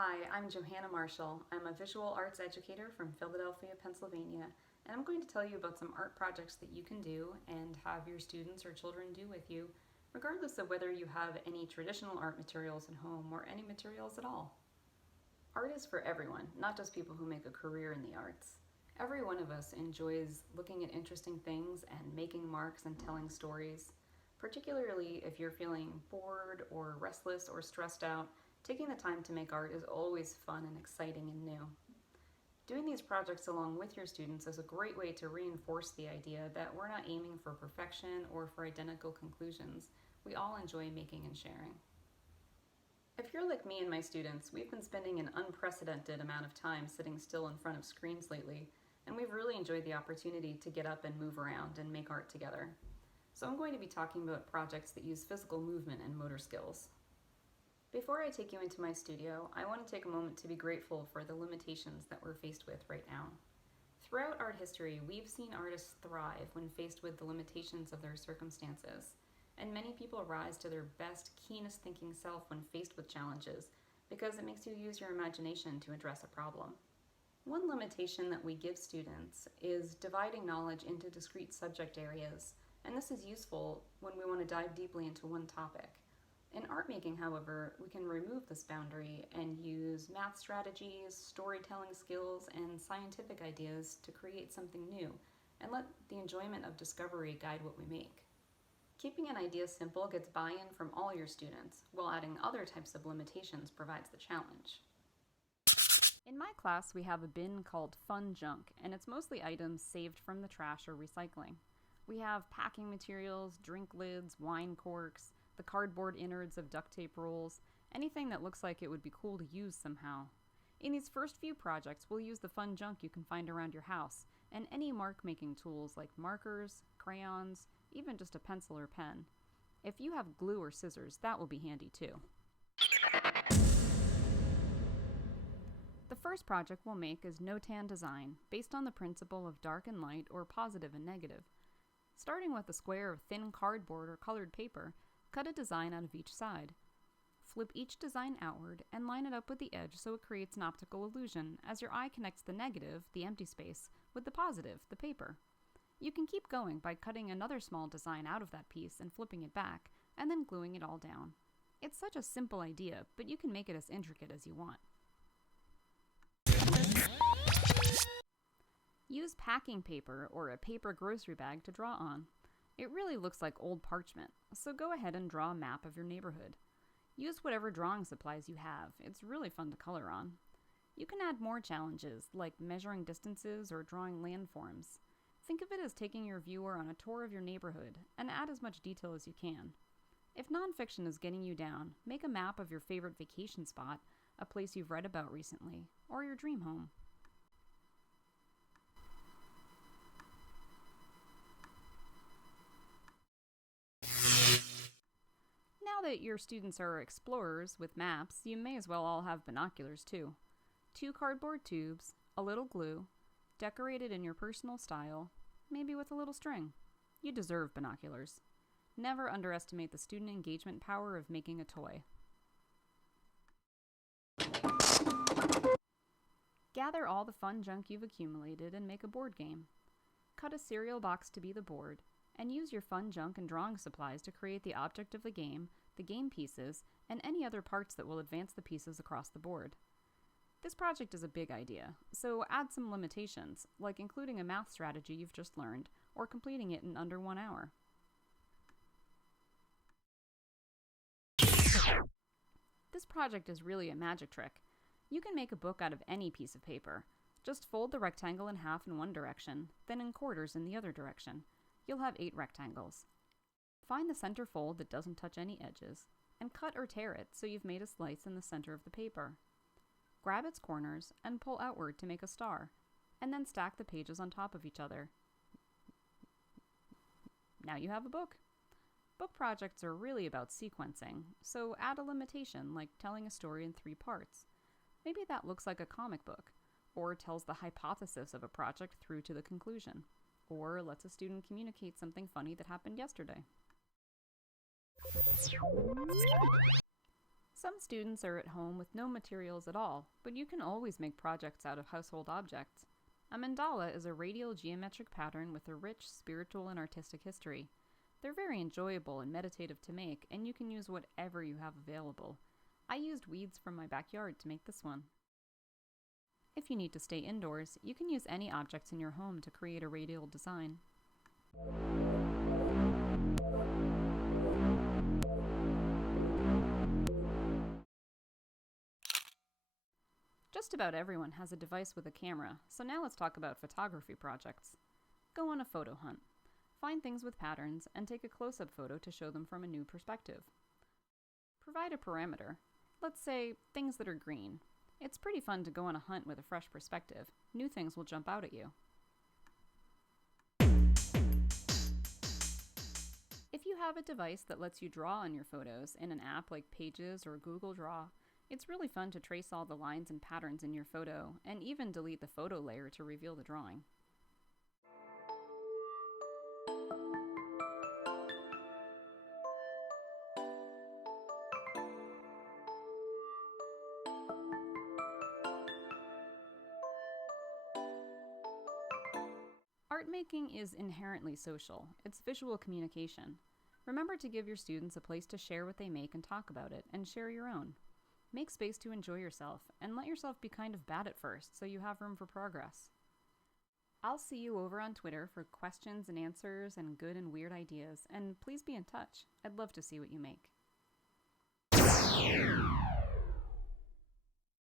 Hi, I'm Johanna Marshall. I'm a visual arts educator from Philadelphia, Pennsylvania, and I'm going to tell you about some art projects that you can do and have your students or children do with you, regardless of whether you have any traditional art materials at home or any materials at all. Art is for everyone, not just people who make a career in the arts. Every one of us enjoys looking at interesting things and making marks and telling stories. Particularly if you're feeling bored or restless or stressed out, taking the time to make art is always fun and exciting and new. Doing these projects along with your students is a great way to reinforce the idea that we're not aiming for perfection or for identical conclusions. We all enjoy making and sharing. If you're like me and my students, we've been spending an unprecedented amount of time sitting still in front of screens lately, and we've really enjoyed the opportunity to get up and move around and make art together. So I'm going to be talking about projects that use physical movement and motor skills. Before I take you into my studio, I want to take a moment to be grateful for the limitations that we're faced with right now. Throughout art history, we've seen artists thrive when faced with the limitations of their circumstances, and many people rise to their best, keenest thinking self when faced with challenges because it makes you use your imagination to address a problem. One limitation that we give students is dividing knowledge into discrete subject areas, and this is useful when we want to dive deeply into one topic. In art making, however, we can remove this boundary and use math strategies, storytelling skills, and scientific ideas to create something new, and let the enjoyment of discovery guide what we make. Keeping an idea simple gets buy-in from all your students, while adding other types of limitations provides the challenge. In my class, we have a bin called Fun Junk, and it's mostly items saved from the trash or recycling. We have packing materials, drink lids, wine corks, the cardboard innards of duct tape rolls, anything that looks like it would be cool to use somehow. In these first few projects, we'll use the fun junk you can find around your house, and any mark-making tools like markers, crayons, even just a pencil or pen. If you have glue or scissors, that will be handy too. The first project we'll make is no-tan design, based on the principle of dark and light or positive and negative. Starting with a square of thin cardboard or colored paper, cut a design out of each side. Flip each design outward and line it up with the edge so it creates an optical illusion as your eye connects the negative, the empty space, with the positive, the paper. You can keep going by cutting another small design out of that piece and flipping it back, and then gluing it all down. It's such a simple idea, but you can make it as intricate as you want. Use packing paper or a paper grocery bag to draw on. It really looks like old parchment, so go ahead and draw a map of your neighborhood. Use whatever drawing supplies you have. It's really fun to color on. You can add more challenges, like measuring distances or drawing landforms. Think of it as taking your viewer on a tour of your neighborhood, and add as much detail as you can. If nonfiction is getting you down, make a map of your favorite vacation spot, a place you've read about recently, or your dream home. Now that your students are explorers with maps, you may as well all have binoculars too. 2 cardboard tubes, a little glue, decorated in your personal style, maybe with a little string. You deserve binoculars. Never underestimate the student engagement power of making a toy. Gather all the fun junk you've accumulated and make a board game. Cut a cereal box to be the board, and use your fun junk and drawing supplies to create the object of the game pieces, and any other parts that will advance the pieces across the board. This project is a big idea, so add some limitations, like including a math strategy you've just learned, or completing it in under 1 hour. This project is really a magic trick. You can make a book out of any piece of paper. Just fold the rectangle in half in one direction, then in quarters in the other direction. You'll have 8 rectangles. Find the center fold that doesn't touch any edges, and cut or tear it so you've made a slice in the center of the paper. Grab its corners and pull outward to make a star, and then stack the pages on top of each other. Now you have a book. Book projects are really about sequencing, so add a limitation like telling a story in 3 parts. Maybe that looks like a comic book, or tells the hypothesis of a project through to the conclusion, or lets a student communicate something funny that happened yesterday. Some students are at home with no materials at all, but you can always make projects out of household objects. A mandala is a radial geometric pattern with a rich spiritual and artistic history. They're very enjoyable and meditative to make, and you can use whatever you have available. I used weeds from my backyard to make this one. If you need to stay indoors, you can use any objects in your home to create a radial design. Just about everyone has a device with a camera, so now let's talk about photography projects. Go on a photo hunt. Find things with patterns and take a close-up photo to show them from a new perspective. Provide a parameter. Let's say things that are green. It's pretty fun to go on a hunt with a fresh perspective. New things will jump out at you. If you have a device that lets you draw on your photos in an app like Pages or Google Draw, it's really fun to trace all the lines and patterns in your photo and even delete the photo layer to reveal the drawing. Art making is inherently social. It's visual communication. Remember to give your students a place to share what they make and talk about it, and share your own. Make space to enjoy yourself, and let yourself be kind of bad at first so you have room for progress. I'll see you over on Twitter for questions and answers and good and weird ideas, and please be in touch. I'd love to see what you make.